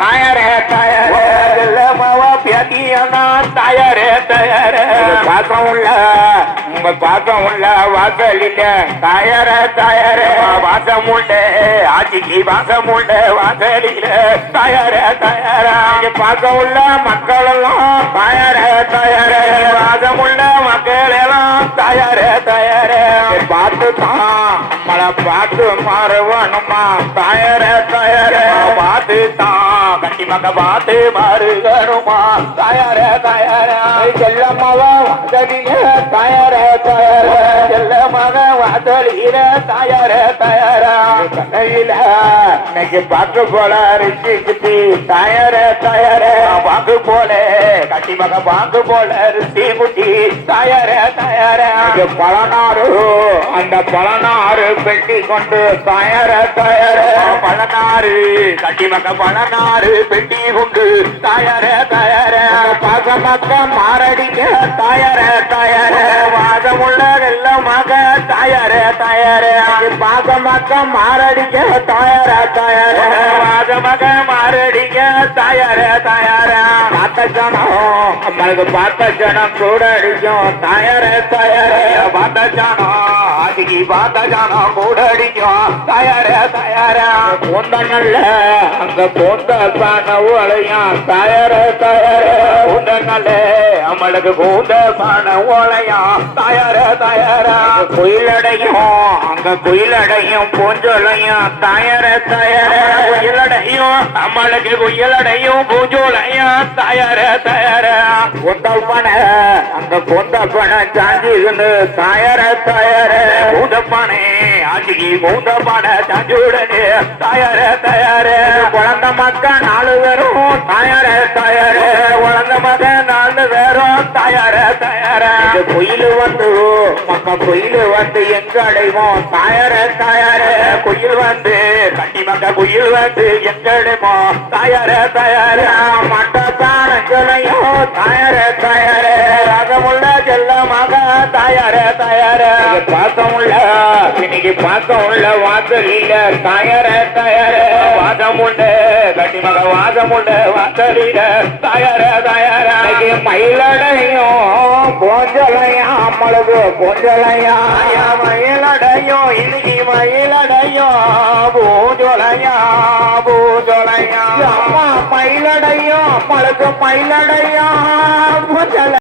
தாயாரே தாயாரே. பியாத்தியானா தயாரே தயாரே. பாக்கம் உள்ள உங்க பாக்கம் உள்ள வாசலில தாயார தாயார. வாசம் உண்டு ஆட்சிக்கு வாசம் உண்டு வாசலில தயார தயாரா. பாக்கம் உள்ள மக்கள் எல்லாம் தாயார. தாயார வாசம் உள்ள மக்கள் எல்லாம் தயார தயார. பார்த்து தான் பார்த்து மாறுவணுமா தாயார தாயார பார்த்து தான் கட்டி மக்க பார்த்து மாறுகணுமா தயார தயாரா. செல்லம்மாவா வாசலில தாயார தாயார. செல்ல மக வாசலில தயார தயாரா. கடையில இன்னைக்கு பார்க்க போல ரிச்சி தாயார தாயார. பாக்கு போல. கட்டி மக பாக்கு போல ருசி குட்டி தயார தயாரா. இங்க பழனாறு அந்த பழனாறு பெட்டி கொண்டு தாயார தாயார. பழனாறு கட்டி மக்க பழனாறு பெட்டி கொண்டு தயார தயார. பார்க்க மக்க மாரடிக்க தாயார தாயார. வாதமுள்ள வெள்ளமாக தயார தயார. பார்க்க மக்க மாரடிக்க தாயார தாயார. மக மாரடிங்க தாயார தாயார. பார்த்த ஜனம் நம்மளுக்கு பார்த்த ஜனம் கூட அடிக்கும் தாயார தாயார பார்த்த ஜனம் ஆதிக்கு பார்த்த ஜானம் கூட அடிக்கும் தயார. தயார பூந்த அங்க போந்த பானவு அலையும் தாயார தாயார. பூந்த நல்ல அம்மளுக்கு பூந்த பான ஓலையும் தயார தயார. குயிலடையும் அங்க குயிலடையும் பூஞ்சோலையும் தாயார தாயார. குயிலடையும் அம்மளுக்கு குயிலடையும் பூஞ்சோலையும் தயார தயார. பூந்தப்பன அங்க பூந்தப்பன சாஞ்சின்னு தாயார தாயார பூதப்பானே ஆட்சிக்கு பூந்தப்பான தஞ்சுடனே தயார தயார குழந்த மக்க நாலு பேரும் தாயார தாயார குழந்த மக்க நாலு பேரும் தாயார தாயார இது வந்து மக்க குயில் வந்து எங்க அடைவோம் தாயார தாயார குயில் வந்து கண்ணி மக்க குயில் வந்து எங்கடமோ தாயார தயார மட்டத்தானங்களையும் தாயார தாயார தயார பாக்கமுள்ள இன்னைக்கு வாசல் இல்ல. தயார தயார வாதம் உண்டு. கட்டிமக வாதம் உண்டு. வாசலில தயார தயார. இன்னைக்கு மயிலடையும் கோஞ்சலையா மழகு கோஞ்சலையா மயிலடையும் இன்னைக்கு மயிலடையும் பூஜோலையா பூஜோலையா அம்மா மயிலடையும் மழகு மயிலடையா பூஜலை